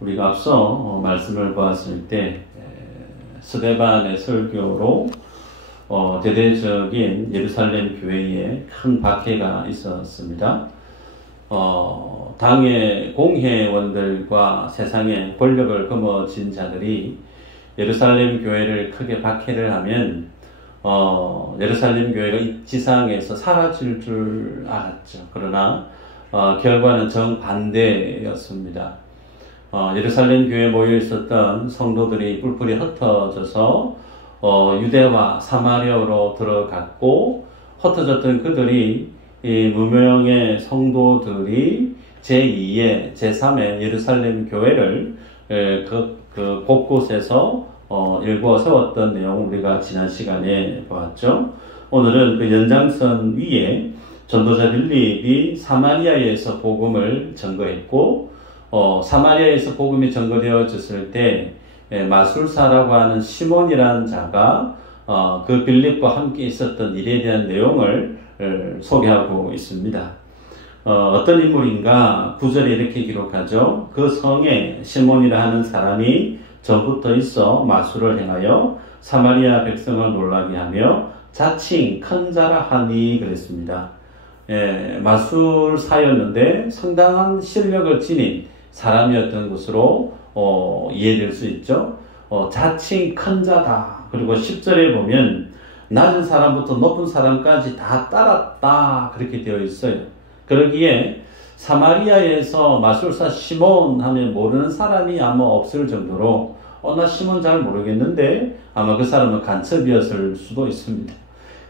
우리가 앞서 말씀을 보았을 때 스데반의 설교로 대대적인 예루살렘 교회에 큰 박해가 있었습니다. 당의 공회원들과 세상의 권력을 거머쥔 자들이 예루살렘 교회를 크게 박해를 하면 예루살렘 교회가 이 지상에서 사라질 줄 알았죠. 그러나 결과는 정반대였습니다. 예루살렘 교회에 모여 있었던 성도들이 뿔뿔이 흩어져서 유대와 사마리아로 들어갔고, 흩어졌던 그들이 이 무명의 성도들이 제2의 제3의 예루살렘 교회를 그 곳곳에서 일구어 세웠던 내용을 우리가 지난 시간에 보았죠. 오늘은 그 연장선 위에 전도자 빌립이 사마리아에서 복음을 전거했고, 사마리아에서 복음이 전거되어졌을 때 마술사라고 하는 시몬이라는 자가 그 빌립과 함께 있었던 일에 대한 내용을 소개하고 있습니다. 어떤 인물인가? 9절에 이렇게 기록하죠. 그 성에 시몬이라 하는 사람이 전부터 있어 마술을 행하여 사마리아 백성을 놀라게 하며 자칭 큰 자라 하니 그랬습니다. 마술사였는데 상당한 실력을 지닌 사람이었던 것으로 이해될 수 있죠. 자칭 큰 자다. 그리고 10절에 보면 낮은 사람부터 높은 사람까지 다 따랐다. 그렇게 되어 있어요. 그러기에 사마리아에서 마술사 시몬 하면 모르는 사람이 아마 없을 정도로 나 시몬 잘 모르겠는데 아마 그 사람은 간첩이었을 수도 있습니다.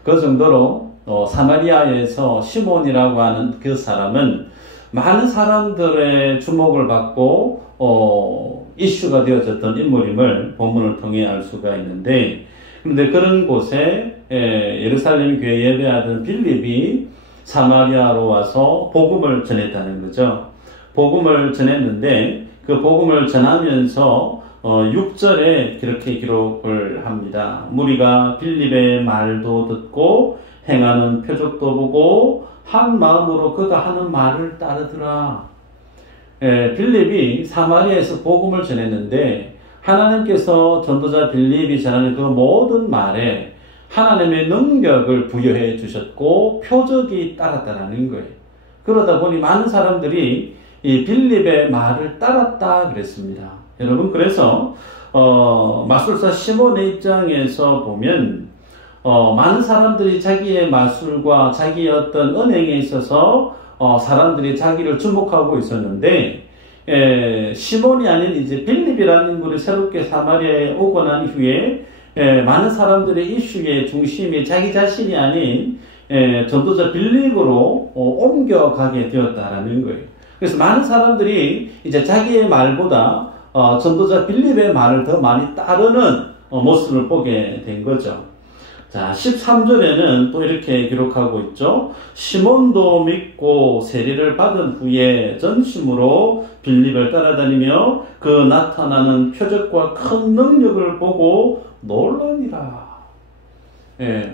그 정도로 사마리아에서 시몬이라고 하는 그 사람은 많은 사람들의 주목을 받고 이슈가 되어졌던 인물임을 본문을 통해 알 수가 있는데, 그런데 그런 곳에 예루살렘 교회 예배하던 빌립이 사마리아로 와서 복음을 전했다는 거죠. 복음을 전했는데 그 복음을 전하면서 6절에 그렇게 기록을 합니다. 무리가 빌립의 말도 듣고 행하는 표적도 보고 한 마음으로 그가 하는 말을 따르더라. 빌립이 사마리아에서 복음을 전했는데 하나님께서 전도자 빌립이 전하는 그 모든 말에 하나님의 능력을 부여해 주셨고 표적이 따랐다는 거예요. 그러다 보니 많은 사람들이 이 빌립의 말을 따랐다 그랬습니다. 여러분, 그래서 마술사 시몬의 입장에서 보면 많은 사람들이 자기의 마술과 자기의 어떤 은행에 있어서 사람들이 자기를 주목하고 있었는데, 시몬이 아닌 이제 빌립이라는 인물이 새롭게 사마리아에 오고 난 후에 많은 사람들의 이슈의 중심이 자기 자신이 아닌 전도자 빌립으로 옮겨가게 되었다라는 거예요. 그래서 많은 사람들이 이제 자기의 말보다 전도자 빌립의 말을 더 많이 따르는 모습을 보게 된 거죠. 자, 13절에는 또 이렇게 기록하고 있죠. 시몬도 믿고 세례를 받은 후에 전심으로 빌립을 따라다니며 그 나타나는 표적과 큰 능력을 보고 놀라니라.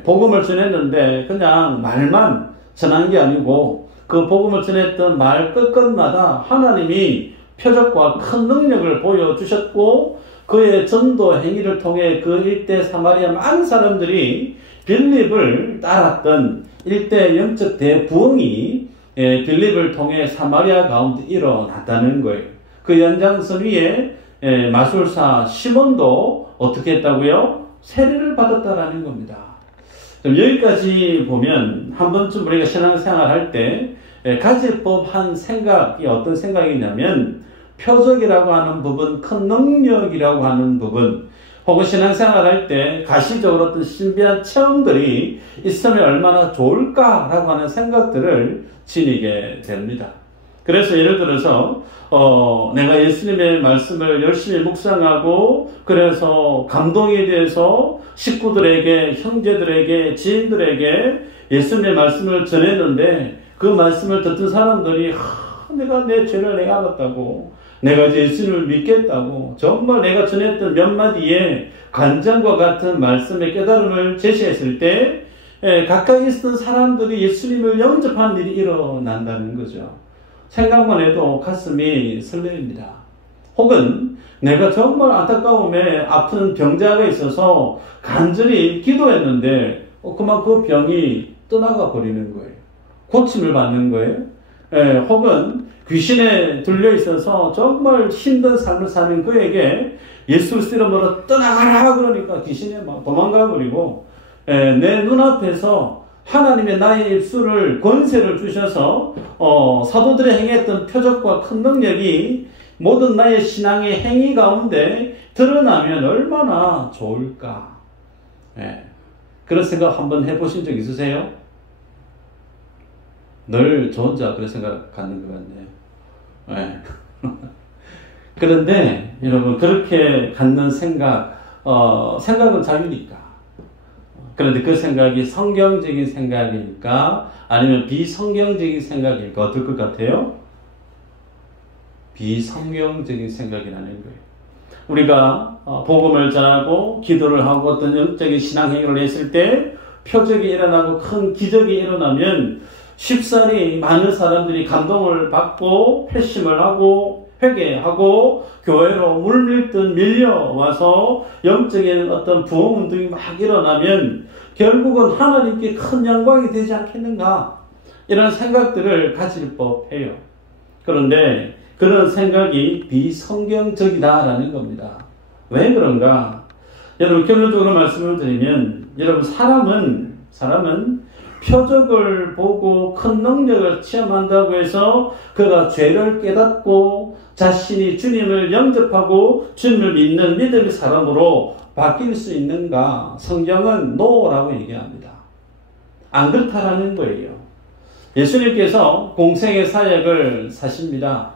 복음을 전했는데 그냥 말만 전한 게 아니고 그 복음을 전했던 말 끝끝마다 하나님이 표적과 큰 능력을 보여주셨고, 그의 전도 행위를 통해 그 일대 사마리아 많은 사람들이 빌립을 따랐던 일대 영적 대부흥이 빌립을 통해 사마리아 가운데 일어났다는 거예요. 그 연장선 위에 마술사 시몬도 어떻게 했다고요? 세례를 받았다라는 겁니다. 여기까지 보면 한 번쯤 우리가 신앙생활 할 때 가질 법한 생각이 어떤 생각이냐면, 표적이라고 하는 부분, 큰 능력이라고 하는 부분, 혹은 신앙생활 할 때 가시적으로 어떤 신비한 체험들이 있으면 얼마나 좋을까라고 하는 생각들을 지니게 됩니다. 그래서 예를 들어서 내가 예수님의 말씀을 열심히 묵상하고 그래서 감동에 대해서 식구들에게, 형제들에게, 지인들에게 예수님의 말씀을 전했는데 그 말씀을 듣던 사람들이 내가 내 죄를 내가 알았다고, 내가 이제 예수님을 믿겠다고, 정말 내가 전했던 몇 마디의 간장과 같은 말씀의 깨달음을 제시했을 때 가까이 있었던 사람들이 예수님을 영접한 일이 일어난다는 거죠. 생각만 해도 가슴이 설레입니다. 혹은 내가 정말 안타까움에 아픈 병자가 있어서 간절히 기도했는데 그만 그 병이 떠나가 버리는 거예요. 고침을 받는 거예요. 혹은 귀신에 들려 있어서 정말 힘든 삶을 사는 그에게 예수 그리스도 이름으로 떠나가라 그러니까 귀신이 막 도망가 버리고 내 눈앞에서 하나님의 나의 입술을 권세를 주셔서 사도들이 행했던 표적과 큰 능력이 모든 나의 신앙의 행위 가운데 드러나면 얼마나 좋을까. 그런 생각 한번 해보신 적 있으세요? 늘 저 혼자 그런 생각 갖는 것 같네요. 그런데 여러분 그렇게 갖는 생각은 자유니까. 그런데 그 생각이 성경적인 생각일까 아니면 비성경적인 생각일까 어떨 것 같아요? 비성경적인 생각이라는 거예요. 우리가 복음을 전하고 기도를 하고 어떤 영적인 신앙행위를 했을 때 표적이 일어나고 큰 기적이 일어나면 쉽사리 많은 사람들이 감동을 받고 회심을 하고 회개하고 교회로 물밀듯 밀려와서 영적인 어떤 부흥운동이 막 일어나면 결국은 하나님께 큰 영광이 되지 않겠는가 이런 생각들을 가질 법해요. 그런데 그런 생각이 비성경적이다라는 겁니다. 왜 그런가? 여러분 결론적으로 말씀을 드리면 여러분 사람은 표적을 보고 큰 능력을 체험한다고 해서 그가 죄를 깨닫고 자신이 주님을 영접하고 주님을 믿는 믿음의 사람으로 바뀔 수 있는가? 성경은 no라고 얘기합니다. 안 그렇다라는 거예요. 예수님께서 공생의 사역을 사십니다.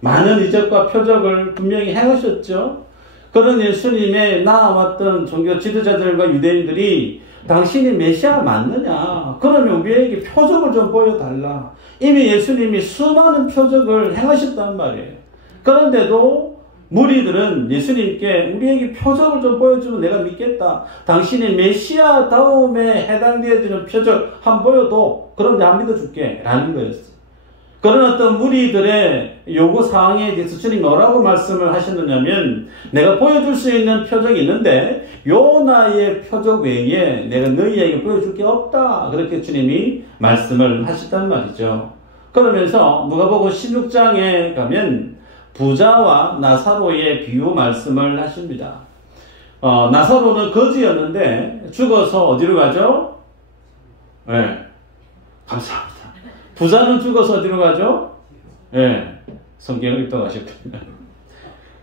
많은 이적과 표적을 분명히 행하셨죠. 그런 예수님의 나아왔던 종교 지도자들과 유대인들이 당신이 메시아 맞느냐? 그러면 우리에게 표적을 좀 보여달라. 이미 예수님이 수많은 표적을 행하셨단 말이에요. 그런데도 무리들은 예수님께 우리에게 표적을 좀 보여주면 내가 믿겠다. 당신이 메시아 다음에 해당되어지는 표적 한번 보여도 그럼 내가 믿어줄게 라는 거였어요. 그런 어떤 무리들의 요구 사항에 대해서 주님이 뭐라고 말씀을 하셨느냐면 내가 보여줄 수 있는 표적이 있는데 요나의 표적 외에 내가 너희에게 보여줄 게 없다. 그렇게 주님이 말씀을 하셨단 말이죠. 그러면서 누가복음 16장에 가면 부자와 나사로의 비유 말씀을 하십니다. 나사로는 거지였는데 죽어서 어디로 가죠? 네, 감사합니다. 부자는 죽어서 어디로 가죠? 성경을 읽어가셨군요.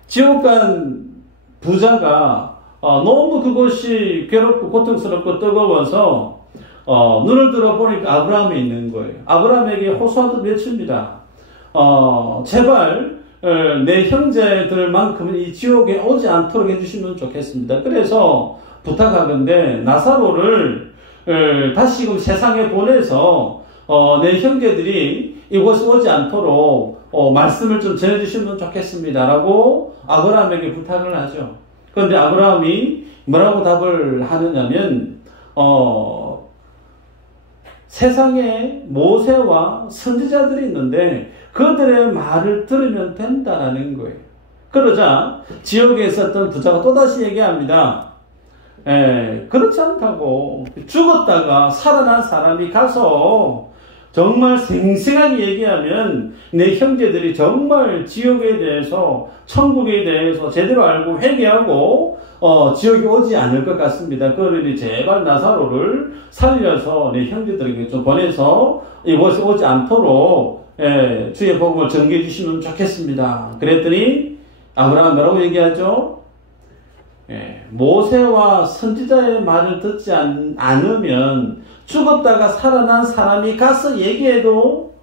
지옥 간 부자가 너무 그것이 괴롭고 고통스럽고 뜨거워서 눈을 들어 보니까 아브라함이 있는 거예요. 아브라함에게 호소하듯 외칩니다. 제발 내 형제들만큼은 이 지옥에 오지 않도록 해주시면 좋겠습니다. 그래서 부탁하건대 나사로를 다시금 세상에 보내서 내 형제들이 이곳에 오지 않도록 말씀을 좀 전해주시면 좋겠습니다. 라고 아브라함에게 부탁을 하죠. 그런데 아브라함이 뭐라고 답을 하느냐면 세상에 모세와 선지자들이 있는데 그들의 말을 들으면 된다라는 거예요. 그러자 지역에 있었던 부자가 또다시 얘기합니다. 그렇지 않다고. 죽었다가 살아난 사람이 가서 정말 생생하게 얘기하면 내 형제들이 정말 지옥에 대해서 천국에 대해서 제대로 알고 회개하고 지옥에 오지 않을 것 같습니다. 그러니 제발 나사로를 살려서 내 형제들에게 좀 보내서 이곳에 오지 않도록 주의 복음을 전개해 주시면 좋겠습니다. 그랬더니 아브라함 뭐라고 얘기하죠? 모세와 선지자의 말을 듣지 않으면 죽었다가 살아난 사람이 가서 얘기해도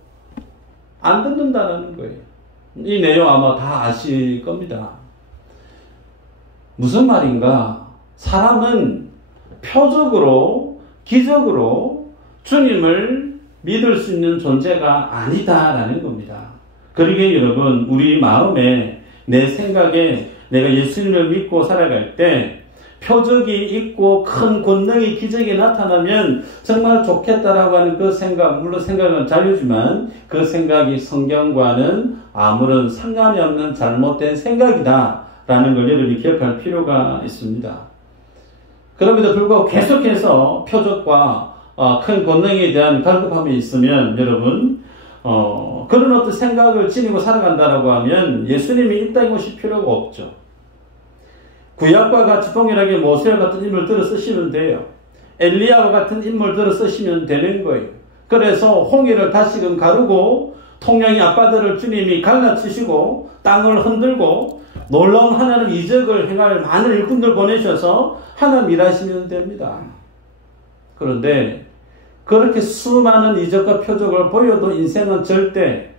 안 듣는다는 거예요. 이 내용 아마 다 아실 겁니다. 무슨 말인가? 사람은 표적으로, 기적으로 주님을 믿을 수 있는 존재가 아니다라는 겁니다. 그러기에 여러분, 우리 마음에, 내 생각에 내가 예수님을 믿고 살아갈 때 표적이 있고 큰 권능이 기적이 나타나면 정말 좋겠다라고 하는 그 생각, 물론 생각은 자유지만 그 생각이 성경과는 아무런 상관이 없는 잘못된 생각이다라는 걸 여러분이 기억할 필요가 있습니다. 그럼에도 불구하고 계속해서 표적과 큰 권능에 대한 갈급함이 있으면 여러분 그런 어떤 생각을 지니고 살아간다라고 하면 예수님이 이 땅에 오실 필요가 없죠. 구약과 같이 동일하게 모세 같은 인물 들어 쓰시면 돼요. 엘리야와 같은 인물 들어 쓰시면 되는 거예요. 그래서 홍해를 다시금 가르고 통영의 앞바다를 주님이 갈라치시고 땅을 흔들고 놀라운 하나님 이적을 행할 많은 일꾼들 보내셔서 하나님 일하시면 됩니다. 그런데 그렇게 수많은 이적과 표적을 보여도 인생은 절대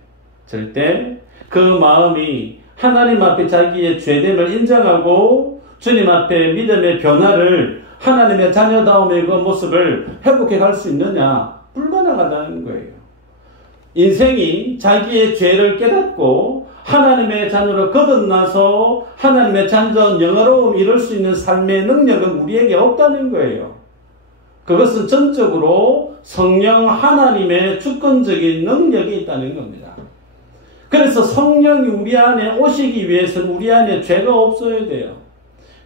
그 마음이 하나님 앞에 자기의 죄됨을 인정하고 주님 앞에 믿음의 변화를 하나님의 자녀다움의 그 모습을 회복해 갈 수 있느냐? 불가능하다는 거예요. 인생이 자기의 죄를 깨닫고 하나님의 자녀로 거듭나서 하나님의 잔전 영화로움 이룰 수 있는 삶의 능력은 우리에게 없다는 거예요. 그것은 전적으로 성령 하나님의 주권적인 능력이 있다는 겁니다. 그래서 성령이 우리 안에 오시기 위해서는 우리 안에 죄가 없어야 돼요.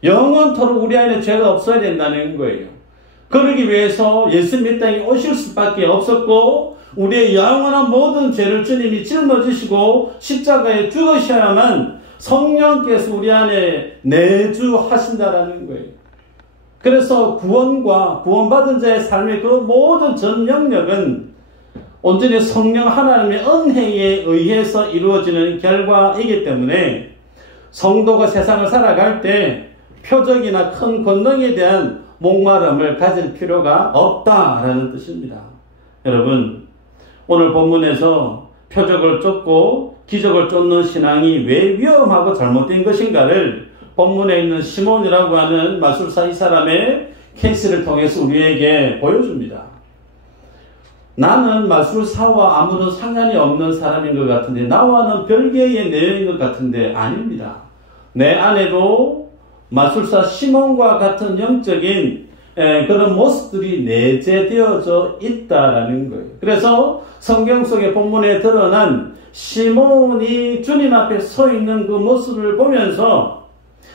영원토록 우리 안에 죄가 없어야 된다는 거예요. 그러기 위해서 예수님 땅에 오실 수밖에 없었고 우리의 영원한 모든 죄를 주님이 짊어지시고 십자가에 죽으셔야만 성령께서 우리 안에 내주하신다라는 거예요. 그래서 구원과 구원받은 자의 삶의 그 모든 전 영역은 온전히 성령 하나님의 은혜에 의해서 이루어지는 결과이기 때문에 성도가 세상을 살아갈 때 표적이나 큰 권능에 대한 목마름을 가질 필요가 없다라는 뜻입니다. 여러분, 오늘 본문에서 표적을 쫓고 기적을 쫓는 신앙이 왜 위험하고 잘못된 것인가를 본문에 있는 시몬이라고 하는 마술사 이 사람의 케이스를 통해서 우리에게 보여줍니다. 나는 마술사와 아무런 상관이 없는 사람인 것 같은데 나와는 별개의 내용인 것 같은데 아닙니다. 내 안에도 마술사 시몬과 같은 영적인 그런 모습들이 내재되어져 있다라는 거예요. 그래서 성경 속의 본문에 드러난 시몬이 주님 앞에 서 있는 그 모습을 보면서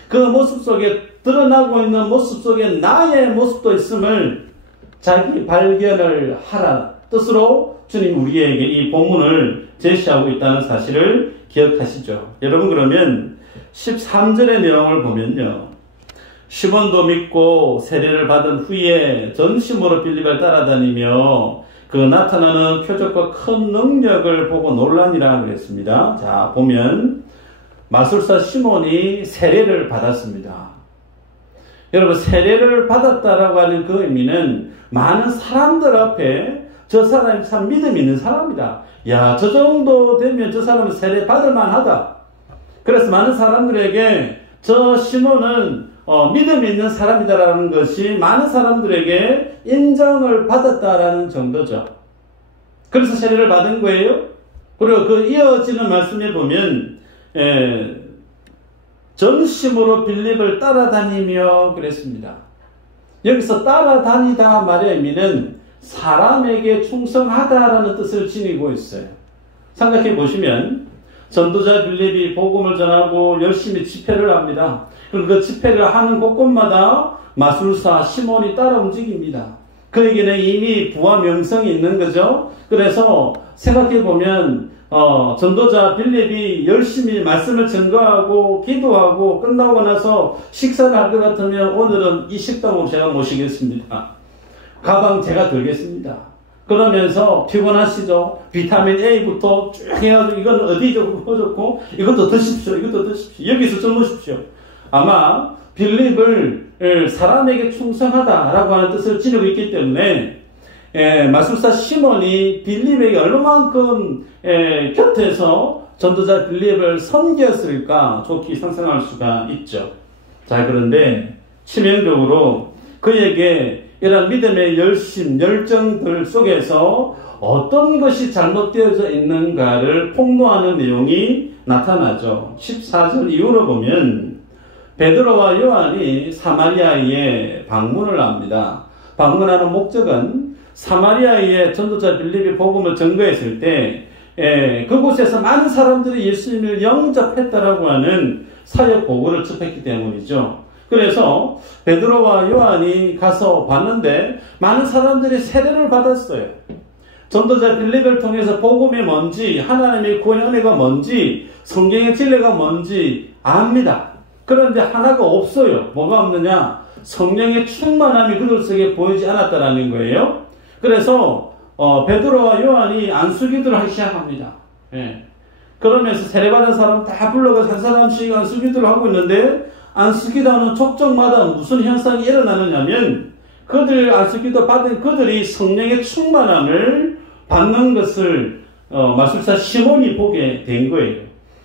그 모습 속에 드러나고 있는 모습 속에 나의 모습도 있음을 자기 발견을 하라 뜻으로 주님 우리에게 이 본문을 제시하고 있다는 사실을 기억하시죠. 여러분 그러면 13절의 내용을 보면요. 시몬도 믿고 세례를 받은 후에 전심으로 빌립을 따라다니며 그 나타나는 표적과 큰 능력을 보고 놀라니라 그랬습니다. 자, 보면 마술사 시몬이 세례를 받았습니다. 여러분, 세례를 받았다라고 하는 그 의미는 많은 사람들 앞에 저 사람이 참 믿음 있는 사람이다. 야, 저 정도 되면 저 사람은 세례 받을 만하다. 그래서 많은 사람들에게 저 시몬은 믿음 있는 사람이다라는 것이 많은 사람들에게 인정을 받았다라는 정도죠. 그래서 세례를 받은 거예요. 그리고 그 이어지는 말씀에 보면 전심으로 빌립을 따라다니며 그랬습니다. 여기서 따라다니다 말의 의미는 사람에게 충성하다라는 뜻을 지니고 있어요. 생각해 보시면 전도자 빌립이 복음을 전하고 열심히 집회를 합니다. 그럼 그 집회를 하는 곳곳마다 마술사 시몬이 따라 움직입니다. 그에게는 이미 부와 명성이 있는 거죠. 그래서 생각해 보면 전도자 빌립이 열심히 말씀을 증거하고 기도하고 끝나고 나서 식사를 할 것 같으면 오늘은 이 식당으로 제가 모시겠습니다. 가방 제가 들겠습니다. 그러면서 피곤하시죠? 비타민 A부터 쭉 해가지고 이건 어디 좋고 이것도 드십시오. 이것도 드십시오. 여기서 주무십시오. 아마 빌립을 사람에게 충성하다라고 하는 뜻을 지니고 있기 때문에 마술사 시몬이 빌립에게 얼마만큼 곁에서 전도자 빌립을 섬겼을까 좋게 상상할 수가 있죠. 자, 그런데 치명적으로 그에게 이런 믿음의 열심, 열정들 속에서 어떤 것이 잘못되어져 있는가를 폭로하는 내용이 나타나죠. 14절 이후로 보면 베드로와 요한이 사마리아에 방문을 합니다. 방문하는 목적은 사마리아의 전도자 빌립이 복음을 전거했을 때 그곳에서 많은 사람들이 예수님을 영접했다라고 하는 사역 보고를 접했기 때문이죠. 그래서 베드로와 요한이 가서 봤는데 많은 사람들이 세례를 받았어요. 전도자 빌립을 통해서 복음이 뭔지, 하나님의 구원의 은혜가 뭔지, 성경의 진리가 뭔지 압니다. 그런데 하나가 없어요. 뭐가 없느냐? 성령의 충만함이 그들 속에 보이지 않았다라는 거예요. 그래서 베드로와 요한이 안수기도를 하기 시작합니다. 예. 그러면서 세례받은 사람 다 불러서 한 사람씩 안수기도를 하고 있는데, 안수기도하는 족족마다 무슨 현상이 일어나느냐면, 그들 안수기도 받은 그들이 성령의 충만함을 받는 것을 마술사 시몬이 보게 된 거예요.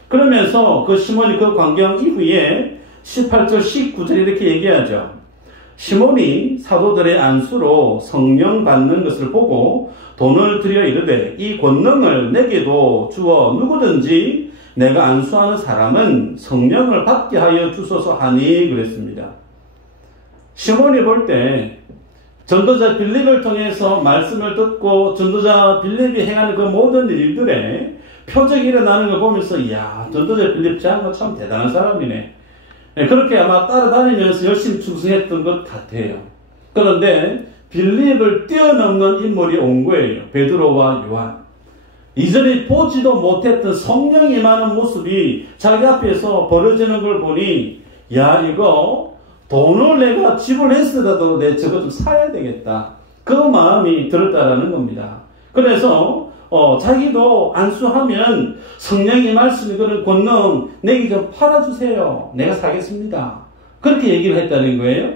그러면서 그 시몬이 그 광경 이후에 18절 19절 이렇게 얘기하죠. 시몬이 사도들의 안수로 성령 받는 것을 보고 돈을 들여 이르되 이 권능을 내게도 주어 누구든지 내가 안수하는 사람은 성령을 받게 하여 주소서 하니 그랬습니다. 시몬이 볼 때 전도자 빌립을 통해서 말씀을 듣고 전도자 빌립이 행하는 그 모든 일들에 표적이 일어나는 걸 보면서 이야, 전도자 빌립 참 대단한 사람이네. 그렇게 아마 따라다니면서 열심히 충성했던 것 같아요. 그런데 빌립을 뛰어넘는 인물이 온 거예요. 베드로와 요한. 이전에 보지도 못했던 성령이 임하는 모습이 자기 앞에서 벌어지는 걸 보니 야, 이거 돈을 내가 지불했으라도 내 저거 좀 사야 되겠다. 그 마음이 들었다라는 겁니다. 그래서 자기도 안수하면 성령의 말씀이 그런 권능 내게 좀 팔아주세요. 내가 사겠습니다. 그렇게 얘기를 했다는 거예요.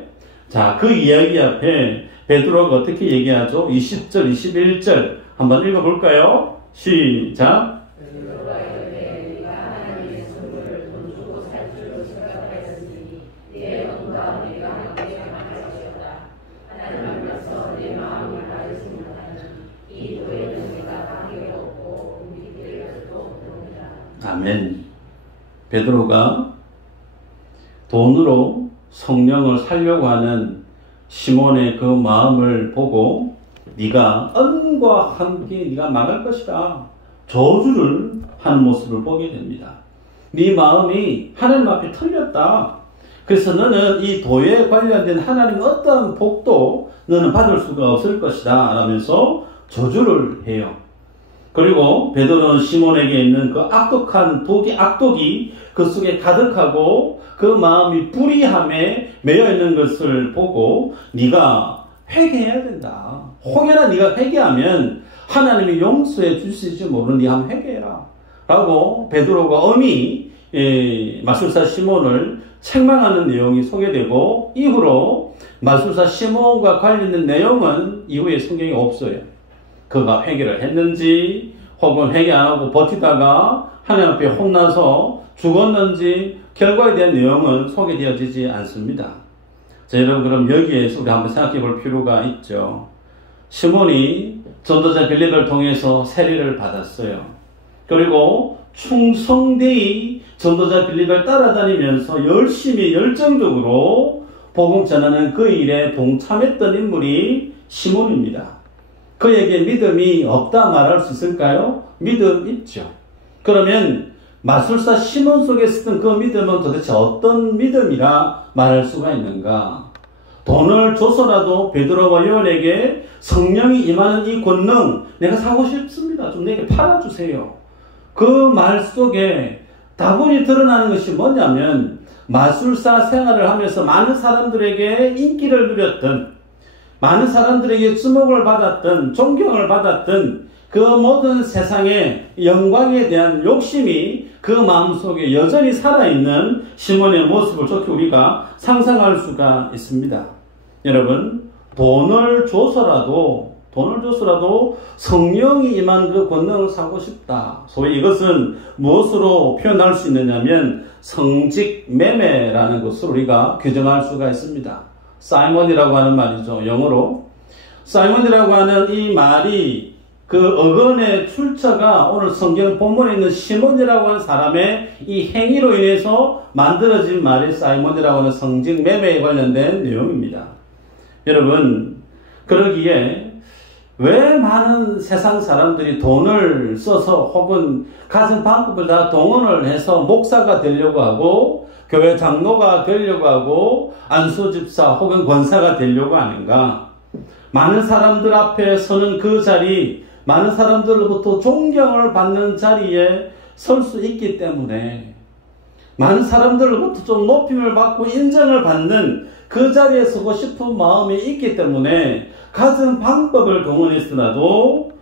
자, 그 이야기 앞에 베드로가 어떻게 얘기하죠? 20절, 21절 한번 읽어볼까요? 시작. 아멘. 베드로가 돈으로 성령을 살려고 하는 시몬의 그 마음을 보고 네가 은과 함께 네가 망할 것이다. 저주를 하는 모습을 보게 됩니다. 네 마음이 하나님 앞에 틀렸다. 그래서 너는 이 도에 관련된 하나님의 어떠한 복도 너는 받을 수가 없을 것이다. 라면서 저주를 해요. 그리고 베드로는 시몬에게 있는 그 악독한 악독이 그 속에 가득하고 그 마음이 불의함에 매여 있는 것을 보고 네가 회개해야 된다. 혹여나 네가 회개하면 하나님이 용서해 주실지 모르는 네 한번 회개해라. 라고 베드로가 엄히 마술사 시몬을 책망하는 내용이 소개되고 이후로 마술사 시몬과 관련된 내용은 이후에 성경에 없어요. 그가 회개를 했는지 혹은 회개 안 하고 버티다가 하나님 앞에 혼나서 죽었는지 결과에 대한 내용은 소개되어지지 않습니다. 자, 여러분 그럼 여기에서 우리 한번 생각해 볼 필요가 있죠. 시몬이 전도자 빌립을 통해서 세례를 받았어요. 그리고 충성되이 전도자 빌립을 따라다니면서 열심히 열정적으로 복음 전하는 그 일에 동참했던 인물이 시몬입니다. 그에게 믿음이 없다 말할 수 있을까요? 믿음 있죠. 그러면 마술사 시몬 속에 있었던 그 믿음은 도대체 어떤 믿음이라 말할 수가 있는가? 돈을 줘서라도 베드로와 요한에게 성령이 임하는 이 권능 내가 사고 싶습니다. 좀 내게 팔아주세요. 그 말 속에 다분히 드러나는 것이 뭐냐면 마술사 생활을 하면서 많은 사람들에게 인기를 누렸던 많은 사람들에게 주목을 받았던 존경을 받았던 그 모든 세상의 영광에 대한 욕심이 그 마음속에 여전히 살아있는 시몬의 모습을 좋게 우리가 상상할 수가 있습니다. 여러분 돈을 줘서라도 성령이 임한 그 권능을 사고 싶다. 소위 이것은 무엇으로 표현할 수 있느냐면 성직매매라는 것으로 우리가 규정할 수가 있습니다. 사이먼이라고 하는 말이죠. 영어로. 사이먼이라고 하는 이 말이 그 어근의 출처가 오늘 성경 본문에 있는 시몬이라고 하는 사람의 이 행위로 인해서 만들어진 말이 사이몬이라고 하는 성직 매매에 관련된 내용입니다. 여러분, 그러기에 왜 많은 세상 사람들이 돈을 써서 혹은 가진 방법을 다 동원을 해서 목사가 되려고 하고 교회 장로가 되려고 하고 안수집사 혹은 권사가 되려고 하는가? 많은 사람들 앞에 서는 그 자리, 많은 사람들로부터 존경을 받는 자리에 설 수 있기 때문에, 많은 사람들로부터 좀 높임을 받고 인정을 받는 그 자리에 서고 싶은 마음이 있기 때문에 가진 방법을 동원했으나도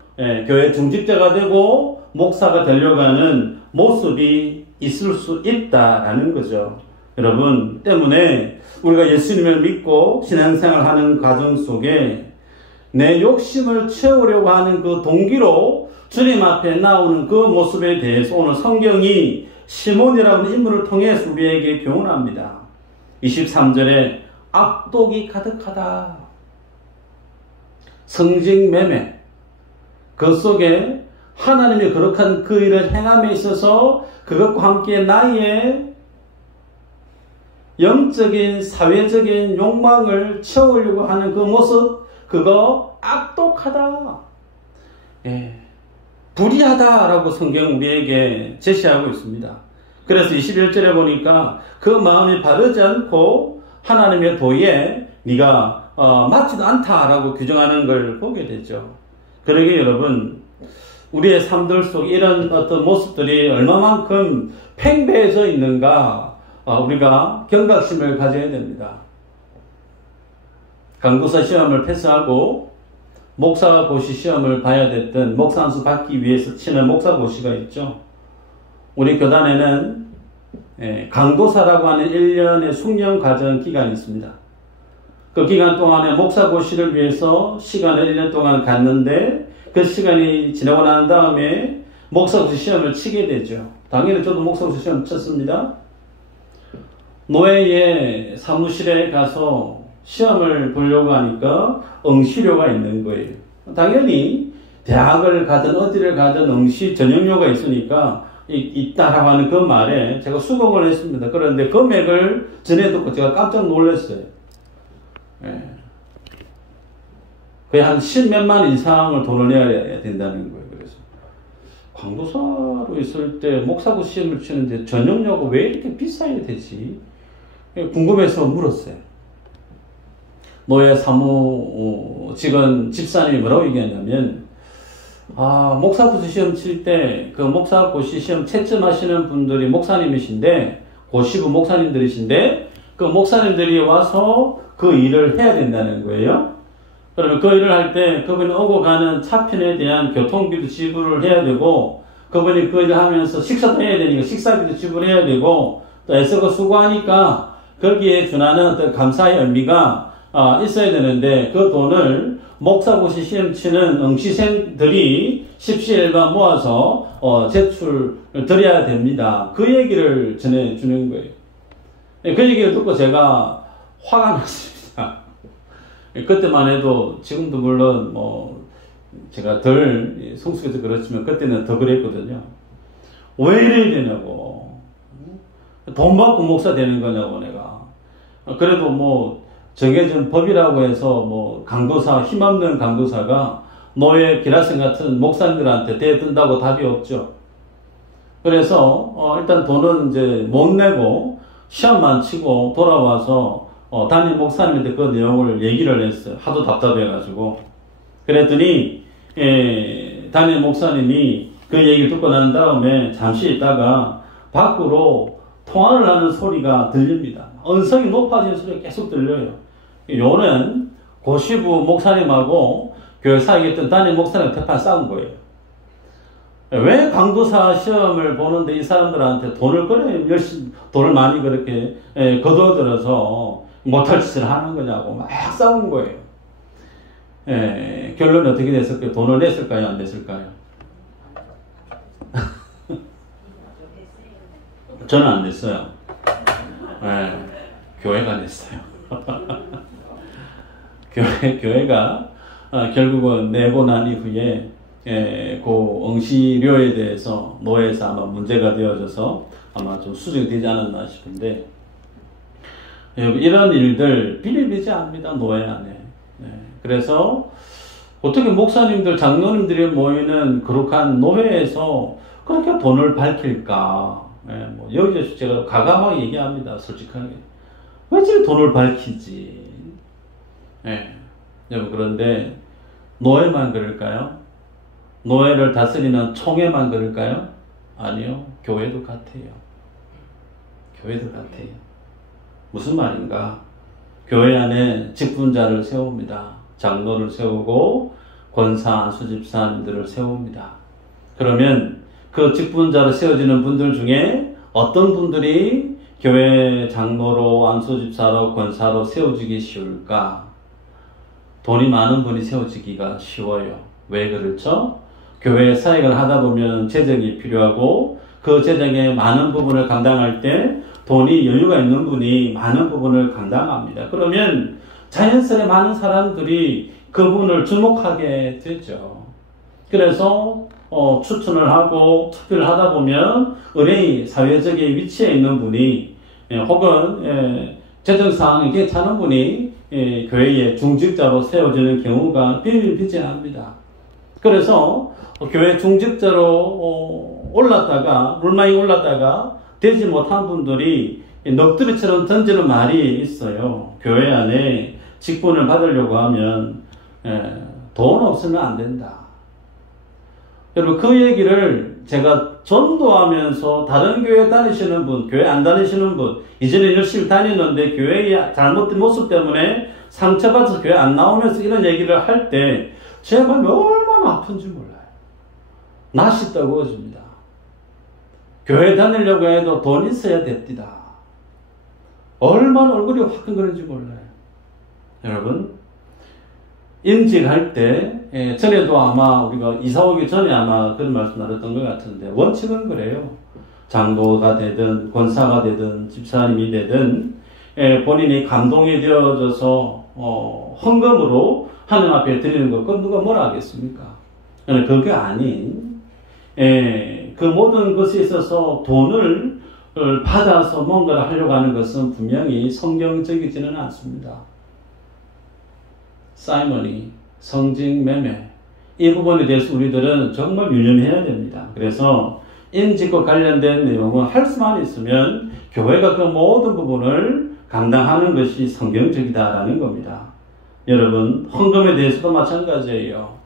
교회 중직자가 되고 목사가 되려고 하는 모습이 있을 수 있다라는 거죠. 여러분, 때문에 우리가 예수님을 믿고 신앙생활하는 과정 속에 내 욕심을 채우려고 하는 그 동기로 주님 앞에 나오는 그 모습에 대해서 오늘 성경이 시몬이라는 인물을 통해서 우리에게 교훈합니다. 23절에 악독이 가득하다. 성직매매. 그 속에 하나님의 거룩한 그 일을 행함에 있어서 그것과 함께 나의 영적인 사회적인 욕망을 채우려고 하는 그 모습, 그거 악독하다. 불의하다라고 성경 우리에게 제시하고 있습니다. 그래서 21절에 보니까 그 마음이 바르지 않고 하나님의 도에 네가 맞지도 않다라고 규정하는 걸 보게 되죠. 그러게 여러분, 우리의 삶들 속 이런 어떤 모습들이 얼마만큼 팽배해져 있는가 우리가 경각심을 가져야 됩니다. 강도사 시험을 패스하고 목사고시 시험을 봐야 됐던 목사 안수 받기 위해서 치는 목사고시가 있죠. 우리 교단에는 강도사라고 하는 1년의 숙련 과정 기간이 있습니다. 그 기간 동안에 목사고시를 위해서 시간을 1년 동안 갔는데 그 시간이 지나고 난 다음에 목사고시 시험을 치게 되죠. 당연히 저도 목사고시 시험 쳤습니다. 노예의 사무실에 가서 시험을 보려고 하니까 응시료가 있는 거예요. 당연히 대학을 가든 어디를 가든 응시 전형료가 있으니까 있다라고 하는 그 말에 제가 수긍을 했습니다. 그런데 금액을 전해 듣고 제가 깜짝 놀랐어요. 거의 한 10몇만 이상을 돈을 내야 된다는 거예요. 그래서 강도사로 있을 때 목사고 시험을 치는데 전형료가 왜 이렇게 비싸야 되지? 궁금해서 물었어요. 노예 사무 직원 집사님이 뭐라고 얘기했냐면, 목사고시 시험 칠 때 그 목사고시 시험 채점하시는 분들이 목사님이신데, 고시부 목사님들이신데, 그 목사님들이 와서 그 일을 해야 된다는 거예요. 그러면 그 일을 할 때 그분이 오고 가는 차편에 대한 교통비도 지불을 해야 되고, 그분이 그 일을 하면서 식사도 해야 되니까 식사비도 지불해야 되고, 또 애써서 수고하니까 거기에 준하는 어떤 감사의 의미가 있어야 되는데, 그 돈을 목사고시 시험 치는 응시생들이 십시일반 모아서 제출 드려야 됩니다. 그 얘기를 전해주는 거예요. 그 얘기를 듣고 제가 화가 났습니다. 그때만 해도, 지금도 물론 제가 덜 성숙해서 그렇지만 그때는 더 그랬거든요. 왜 이래야 되냐고. 돈 받고 목사 되는 거냐고 내가. 그래도 정해진 법이라고 해서 강도사, 힘없는 강도사가 노예 기라성 같은 목사님들한테 대든다고 답이 없죠. 그래서 일단 돈은 이제 못 내고 시험만 치고 돌아와서 담임 목사님한테 그 내용을 얘기를 했어요. 하도 답답해가지고. 그랬더니 담임 목사님이 그 얘기를 듣고 난 다음에 잠시 있다가 밖으로 통화를 하는 소리가 들립니다. 언성이 높아지는 소리가 계속 들려요. 요는 고시부 목사님하고 교회 사이에 있던 담임 목사님 대판 싸운 거예요. 왜 강도사 시험을 보는데 이 사람들한테 돈을 많이 그렇게 거둬들어서 못할 짓을 하는 거냐고 막 싸운 거예요. 결론이 어떻게 됐을까요? 돈을 냈을까요? 안 냈을까요? 저는 안 냈어요. 교회가 냈어요. 교회가 결국은 내고 난 이후에 그 응시료에 대해서 노회에서 아마 문제가 되어져서 아마 좀 수정이 되지 않았나 싶은데, 이런 일들 비일비재합니다, 노회 안에. 그래서 어떻게 목사님들, 장로님들이 모이는 거룩한 노회에서 그렇게 돈을 밝힐까? 뭐 여기저기 제가 가감하게 얘기합니다, 솔직하게. 왜 저렇게 돈을 밝히지? 여러분, 그런데 노회만 그럴까요? 노회를 다스리는 총회만 그럴까요? 아니요, 교회도 같아요. 교회도 같아요. 무슨 말인가? 교회 안에 직분자를 세웁니다. 장로를 세우고 권사, 안수집사님들을 세웁니다. 그러면 그 직분자로 세워지는 분들 중에 어떤 분들이 교회 장로로, 안수집사로, 권사로 세워지기 쉬울까? 돈이 많은 분이 세워지기가 쉬워요. 왜 그렇죠? 교회 사역을 하다 보면 재정이 필요하고 그 재정의 많은 부분을 감당할 때 돈이 여유가 있는 분이 많은 부분을 감당합니다. 그러면 자연스레 많은 사람들이 그분을 주목하게 되죠. 그래서 추천을 하고 투표를 하다 보면 은혜의 사회적인 위치에 있는 분이 혹은 재정 상황이 괜찮은 분이 교회의 중직자로 세워지는 경우가 비일비재합니다. 그래서 교회 중직자로 올랐다가 물망이 올랐다가 되지 못한 분들이 넋두리처럼 던지는 말이 있어요. 교회 안에 직분을 받으려고 하면 돈 없으면 안 된다. 여러분, 그 얘기를 제가 전도하면서 다른 교회 다니시는 분, 교회 안 다니시는 분, 이전에 열심히 다니는데 교회의 잘못된 모습 때문에 상처받아서 교회 안 나오면서 이런 얘기를 할 때 제 마음이 얼마나 아픈지 몰라요. 낯이 뜨거워집니다. 교회 다니려고 해도 돈 있어야 됩니다. 얼마나 얼굴이 화끈거리는지 몰라요. 여러분, 임직할 때, 전에도 아마 우리가 이사 오기 전에 아마 그런 말씀 나눴던 것 같은데, 원칙은 그래요. 장로가 되든, 권사가 되든, 집사님이 되든, 본인이 감동이 되어져서, 헌금으로 하나님 앞에 드리는 것, 그건 누가 뭐라 하겠습니까? 그게 아닌, 그 모든 것에 있어서 돈을 받아서 뭔가를 하려고 하는 것은 분명히 성경적이지는 않습니다. 사이머니, 성직 매매, 이 부분에 대해서 우리들은 정말 유념해야 됩니다. 그래서 임직과 관련된 내용은 할 수만 있으면 교회가 그 모든 부분을 감당하는 것이 성경적이다라는 겁니다. 여러분, 헌금에 대해서도 마찬가지예요.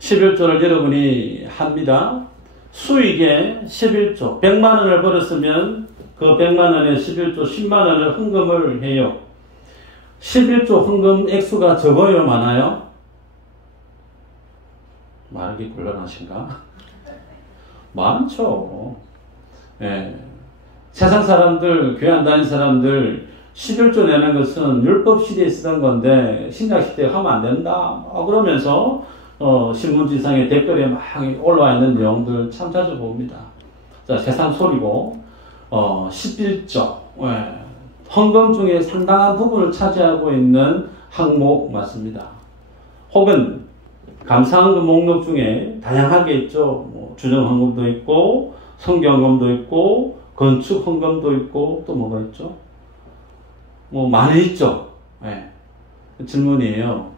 11조를 여러분이 합니다. 수익의 11조, 100만 원을 벌었으면 그 100만 원에 11조, 10만 원을 헌금을 해요. 11조 헌금 액수가 적어요, 많아요? 말하기 곤란하신가? 많죠. 세상 사람들, 교회 안 다니는 사람들 11조 내는 것은 율법 시대에 쓰던 건데 신약 시대에 하면 안 된다. 그러면서 신문지상의 댓글에 막 올라와 있는 내용들 참 자주 봅니다. 자, 세상 소리고 11조 헌금 중에 상당한 부분을 차지하고 있는 항목 맞습니다. 혹은 감사헌금 목록 중에 다양하게 있죠. 주정헌금도 있고 성경헌금도 있고 건축헌금도 있고 또 뭐가 있죠? 많이 있죠. 질문이에요.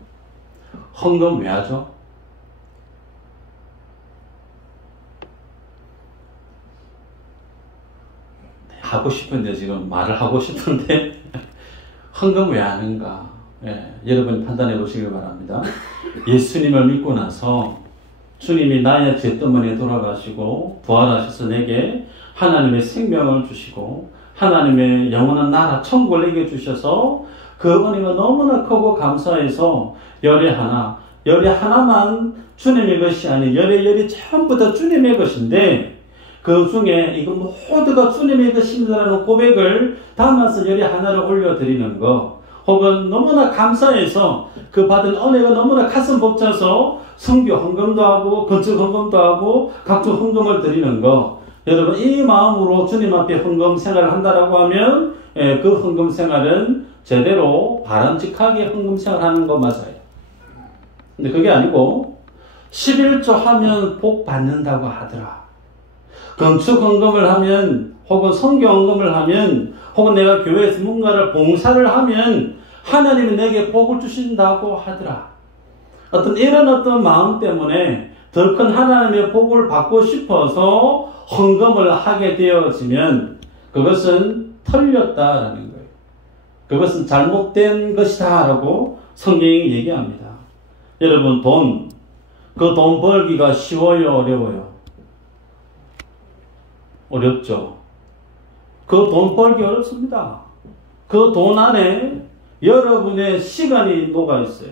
헌금 왜 하죠? 하고 싶은데 지금 말을 하고 싶은데 헌금 왜 하는가? 여러분이 판단해 보시길 바랍니다. 예수님을 믿고 나서 주님이 나의 죄때문에 돌아가시고 부활하셔서 내게 하나님의 생명을 주시고 하나님의 영원한 나라 천국을 내게 주셔서 그 은혜가 너무나 크고 감사해서 열의 하나만 주님의 것이 아닌 열의 전부 다 주님의 것인데 그 중에 이거 모두가 주님의 것입니다라는 고백을 담아서 열의 하나를 올려드리는 것, 혹은 너무나 감사해서 그 받은 은혜가 너무나 가슴 벅차서 성교 헌금도 하고 건축 헌금도 하고 각종 헌금을 드리는 것, 여러분 이 마음으로 주님 앞에 헌금 생활을 한다라고 하면 그 헌금 생활은 제대로 바람직하게 헌금 생활하는 거 맞아요. 근데 그게 아니고 11조 하면 복 받는다고 하더라. 건축 헌금을 하면, 혹은 성교 헌금을 하면, 혹은 내가 교회에서 뭔가를 봉사를 하면 하나님이 내게 복을 주신다고 하더라. 이런 마음 때문에 더 큰 하나님의 복을 받고 싶어서 헌금을 하게 되어지면 그것은 틀렸다라는 거예요. 그것은 잘못된 것이다라고 성경이 얘기합니다. 여러분, 그 돈 벌기가 쉬워요, 어려워요? 어렵죠. 그 돈 벌기 어렵습니다. 그 돈 안에 여러분의 시간이 녹아 있어요.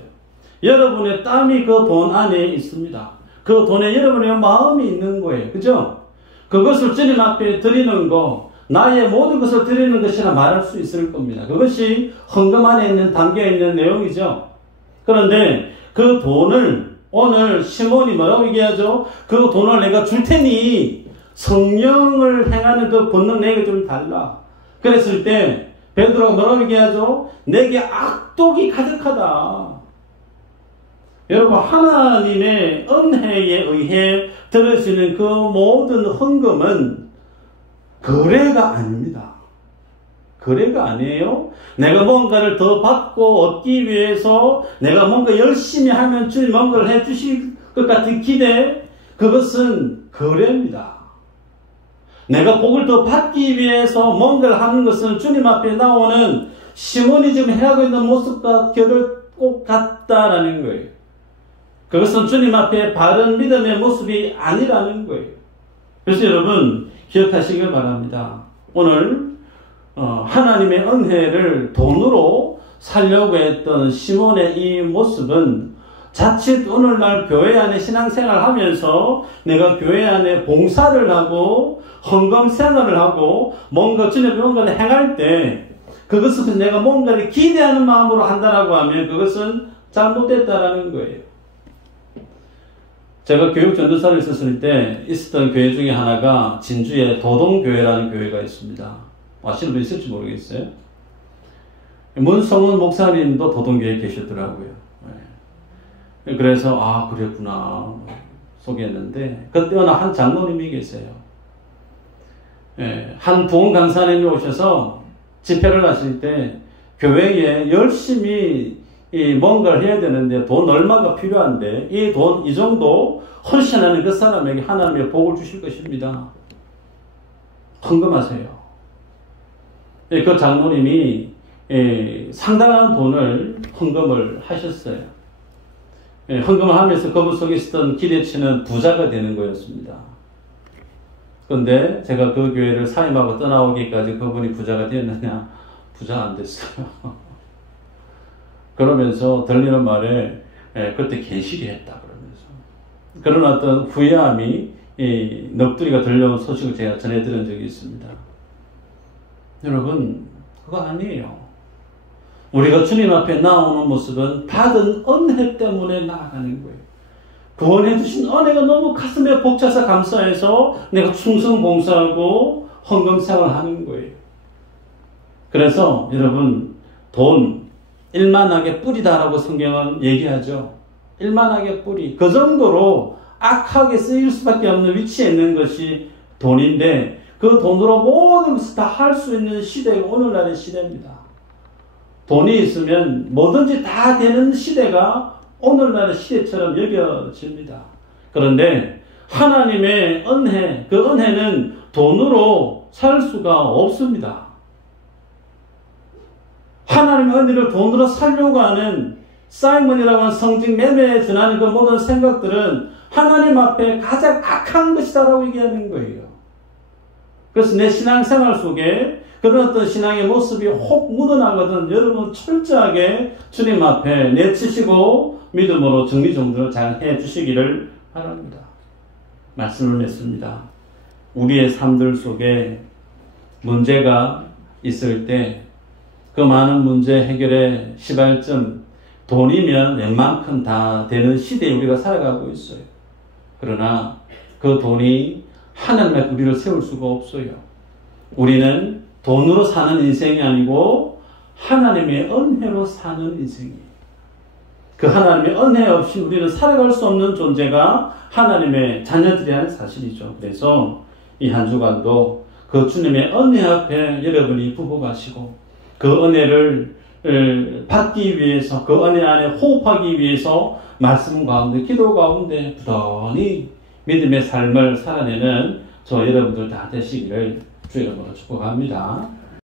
여러분의 땀이 그 돈 안에 있습니다. 그 돈에 여러분의 마음이 있는 거예요. 그죠? 그것을 주님 앞에 드리는 거, 나의 모든 것을 드리는 것이라 말할 수 있을 겁니다. 그것이 헌금 안에 담겨있는 내용이죠. 그런데 그 돈을 오늘 시몬이 뭐라고 얘기하죠? 그 돈을 내가 줄 테니 성령을 행하는 그 본능 내게 좀 달라. 그랬을 때 베드로가 뭐라고 얘기하죠? 내게 악독이 가득하다. 여러분, 하나님의 은혜에 의해 들으시는 그 모든 헌금은 거래가 아닙니다. 거래가 아니에요. 내가 뭔가를 더 받고 얻기 위해서 내가 뭔가 열심히 하면 주님 뭔가를 해 주실 것 같은 기대, 그것은 거래입니다. 내가 복을 더 받기 위해서 뭔가를 하는 것은 주님 앞에 나오는 시몬이 지금 해하고 있는 모습과 결을 꼭 같다라는 거예요. 그것은 주님 앞에 바른 믿음의 모습이 아니라는 거예요. 그래서 여러분, 기억하시길 바랍니다. 오늘 하나님의 은혜를 돈으로 살려고 했던 시몬의 이 모습은 자칫 오늘날 교회 안에 신앙생활을 하면서 내가 교회 안에 봉사를 하고 헌금 생활을 하고 뭔가 주님의 뭔가를 행할 때 그것은 내가 뭔가를 기대하는 마음으로 한다라고 하면 그것은 잘못됐다라는 거예요. 제가 교육 전도사를 있었을 때 있었던 교회 중에 하나가 진주에 도동교회라는 교회가 있습니다. 아시는 분 있을지 모르겠어요. 문성훈 목사님도 도동교회에 계시더라고요. 그래서 그랬구나 소개했는데 그때 어느 한 장로님이 계세요. 한 부흥 강사님이 오셔서 집회를 하실 때 교회에 열심히 뭔가를 해야 되는데 돈 얼마가 필요한데 이 돈 이 정도 헌신하는 그 사람에게 하나님의 복을 주실 것입니다. 헌금하세요. 그 장로님이 상당한 돈을 헌금을 하셨어요. 헌금을 하면서 그분 속에 있었던 기대치는 부자가 되는 거였습니다. 그런데 제가 그 교회를 사임하고 떠나오기까지 그분이 부자가 되었느냐? 부자 안 됐어요. 그러면서 들리는 말에 그때 개시기 했다 그러면서 그런 어떤 후회함이 넋두리가 들려온 소식을 제가 전해드린 적이 있습니다. 여러분, 그거 아니에요. 우리가 주님 앞에 나오는 모습은 받은 은혜 때문에 나아가는 거예요. 구원해 주신 은혜가 너무 가슴에 벅차서 감사해서 내가 충성 봉사하고 헌금 생활하는 거예요. 그래서 여러분, 돈 일만하게 뿌리다라고 성경은 얘기하죠. 일만하게 뿌리. 그 정도로 악하게 쓰일 수밖에 없는 위치에 있는 것이 돈인데 그 돈으로 모든 것을 다 할 수 있는 시대가 오늘날의 시대입니다. 돈이 있으면 뭐든지 다 되는 시대가 오늘날의 시대처럼 여겨집니다. 그런데 하나님의 은혜, 그 은혜는 돈으로 살 수가 없습니다. 하나님의 은혜를 돈으로 살려고 하는 사이먼이라고 하는 성직 매매에 준하는 그 모든 생각들은 하나님 앞에 가장 악한 것이다라고 얘기하는 거예요. 그래서 내 신앙생활 속에 그런 어떤 신앙의 모습이 혹 묻어나거든 여러분 철저하게 주님 앞에 내치시고 믿음으로 정리정돈을 잘 해주시기를 바랍니다. 말씀을 맺습니다. 우리의 삶들 속에 문제가 있을 때 그 많은 문제 해결의 시발점 돈이면 웬만큼 다 되는 시대에 우리가 살아가고 있어요. 그러나 그 돈이 하나님 앞에 우리를 세울 수가 없어요. 우리는 돈으로 사는 인생이 아니고 하나님의 은혜로 사는 인생이에요. 그 하나님의 은혜 없이 우리는 살아갈 수 없는 존재가 하나님의 자녀들이라는 사실이죠. 그래서 이 한 주간도 그 주님의 은혜 앞에 여러분이 부복하시고 그 은혜를 받기 위해서 그 은혜 안에 호흡하기 위해서 말씀 가운데 기도 가운데 부단히 믿음의 삶을 살아내는 저 여러분들 다 되시기를 주의 이름으로 축복합니다.